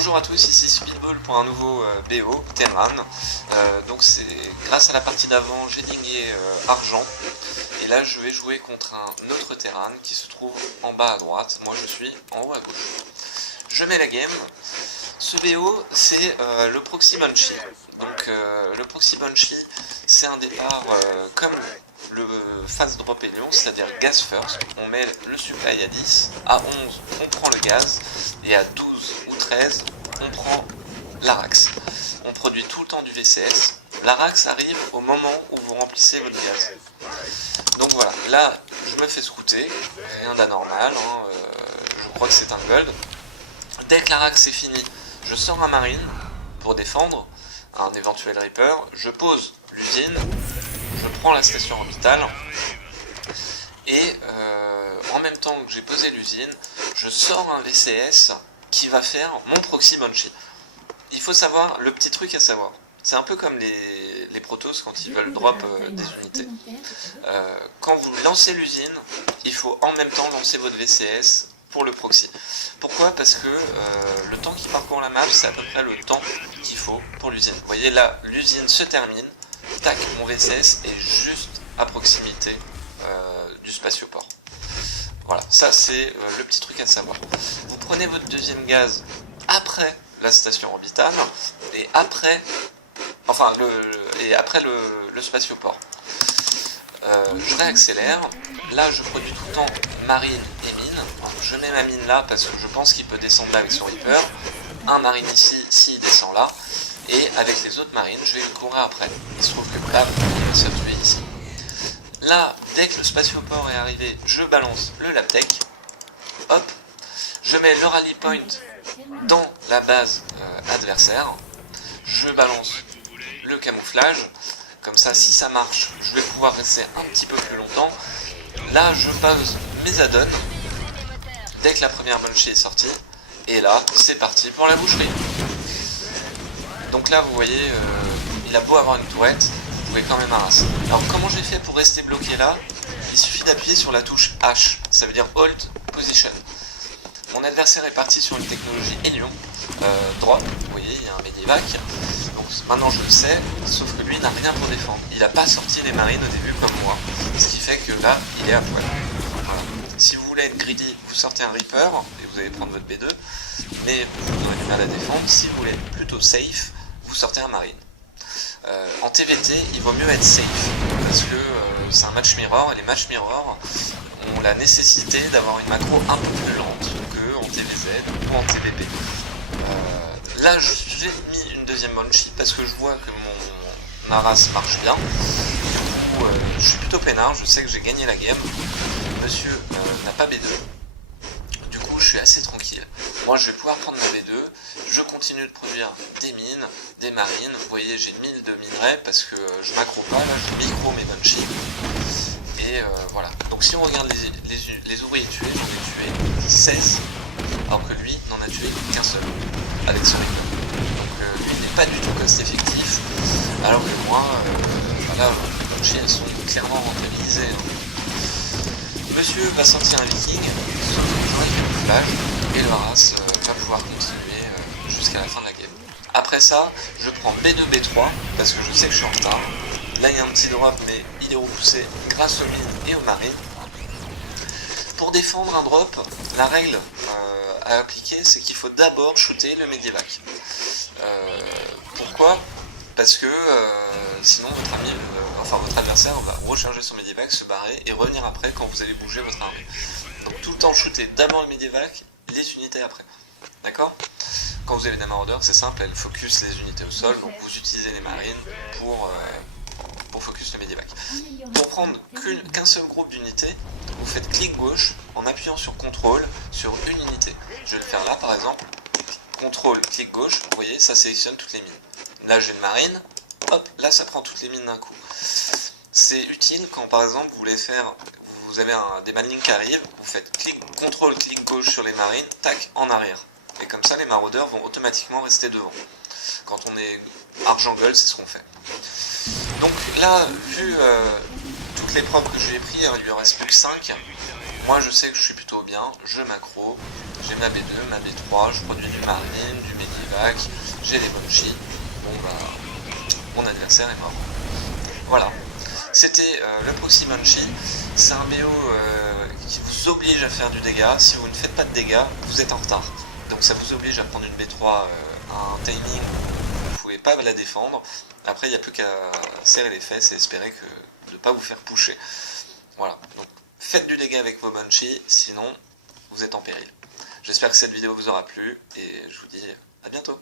Bonjour à tous, ici Speedball pour un nouveau BO, Terran. Donc c'est grâce à la partie d'avant, j'ai digué argent. Et là je vais jouer contre un autre Terran qui se trouve en bas à droite. Moi je suis en haut à gauche. Je mets la game. Ce BO c'est le Proxy Banshee. Donc le Proxy Banshee c'est un départ comme le fast drop Hélion, c'est-à-dire gas first. On met le supply à 10, à 11 on prend le gaz, et à 12 ou 13 on prend l'Arax. On produit tout le temps du VCS. L'Arax arrive au moment où vous remplissez votre gaz. Donc voilà, là je me fais scouter, rien d'anormal, je crois que c'est un gold. Dès que l'Arax est fini, je sors un marine pour défendre un éventuel Reaper, je pose l'usine, je prends la station orbitale, et en même temps que j'ai posé l'usine, je sors un VCS qui va faire mon Proxy Banshee. Il faut savoir, le petit truc à savoir, c'est un peu comme les Protoss quand ils veulent drop des unités. Quand vous lancez l'usine, il faut en même temps lancer votre VCS pour le proxy. Pourquoi? Parce que le temps qui parcourt la map, c'est à peu près le temps qu'il faut pour l'usine. Vous voyez là, l'usine se termine, tac, mon VCS est juste à proximité du spatioport. Voilà, ça c'est le petit truc à savoir. Vous prenez votre deuxième gaz après la station orbitale et après, le spatioport. Je réaccélère. Là, je produis tout le temps marine et mine. Je mets ma mine là parce que je pense qu'il peut descendre là avec son Reaper. Un marine ici, s'il descend là. Et avec les autres marines, je vais le courir après. Il se trouve que bam, il va se tuer ici. Là, dès que le spatioport est arrivé, je balance le Laptec. Hop. Je mets le rally point dans la base adversaire. Je balance le camouflage. Comme ça, si ça marche, je vais pouvoir rester un petit peu plus longtemps. Là, je pose mes add-ons dès que la première Banshee est sortie. Et là, c'est parti pour la boucherie. Donc là, vous voyez, il a beau avoir une tourette, vous pouvez quand même arraser. Alors, comment j'ai fait pour rester bloqué là? Il suffit d'appuyer sur la touche H. Ça veut dire Hold Position. Mon adversaire est parti sur une technologie Hélion. Drop, vous voyez, il y a un Medivac. Donc maintenant je le sais, sauf que lui n'a rien pour défendre. Il n'a pas sorti les marines au début comme moi. Ce qui fait que là, il est à poil. Voilà. Si vous voulez être greedy, vous sortez un Reaper et vous allez prendre votre B2. Mais vous aurez du mal à défendre. Si vous voulez être plutôt safe, vous sortez un marine. En TVT, il vaut mieux être safe. Parce que c'est un match mirror et les matchs mirror ont la nécessité d'avoir une macro un peu plus lente que en TVZ ou en TVP. Là, j'ai mis une deuxième Banshee parce que je vois que mon Aras marche bien. Du coup, je suis plutôt peinard, je sais que j'ai gagné la game. Monsieur n'a pas B2. Du coup, je suis assez tranquille. Moi, je vais pouvoir prendre ma B2. Je continue de produire des mines, des marines. Vous voyez, j'ai 1000 de minerais parce que je macro pas. Là, je micro mes Banshees. Et voilà. Donc, si on regarde les ouvriers tués, j'en ai tué 16. Alors que lui n'en a tué qu'un seul avec son Reaper. Donc lui n'est pas du tout cost effectif, alors que moi, voilà, les Banshee elles sont clairement rentabilisées. Monsieur va sortir un Viking, sauf que j'aurai le camouflage, et le Haras va pouvoir continuer jusqu'à la fin de la game. Après ça, je prends B2, B3, parce que je sais que je suis en retard. Là il y a un petit drop, mais il est repoussé grâce aux mines et aux marines. Pour défendre un drop, la règle à appliquer, c'est qu'il faut d'abord shooter le Medivac. Pourquoi? Parce que sinon votre adversaire va recharger son Medivac, se barrer et revenir après quand vous allez bouger votre armée. Donc tout le temps shooter d'abord le Medivac, les unités après. D'accord? Quand vous avez des maraudeurs, c'est simple, elles focus les unités au sol, donc vous utilisez les marines pour focus le Medivac. Pour prendre qu'un seul groupe d'unités, vous faites clic gauche en appuyant sur CTRL sur une unité. Je vais le faire là par exemple. CTRL, clic gauche, vous voyez, ça sélectionne toutes les mines. Là j'ai une marine, hop, là ça prend toutes les mines d'un coup. C'est utile quand par exemple vous avez des manlings qui arrivent, vous faites CTRL, clic gauche sur les marines, tac, en arrière. Et comme ça les maraudeurs vont automatiquement rester devant. Quand on est argent gold, c'est ce qu'on fait. Donc là, vu toutes les propres que je lui ai pris, il lui en reste plus que 5. Moi je sais que je suis plutôt bien, je macro, j'ai ma B2, ma B3, je produis du Marine, du Medivac, j'ai les Banshee. Bon bah, mon adversaire est mort. Voilà. C'était le Proxy Banshee. C'est un BO qui vous oblige à faire du dégât. Si vous ne faites pas de dégâts, vous êtes en retard. Donc ça vous oblige à prendre une B3 à un timing où vous ne pouvez pas la défendre. Après, il n'y a plus qu'à serrer les fesses et espérer de ne pas vous faire pusher. Voilà. Donc faites du dégât avec vos Banshee, sinon vous êtes en péril. J'espère que cette vidéo vous aura plu et je vous dis à bientôt.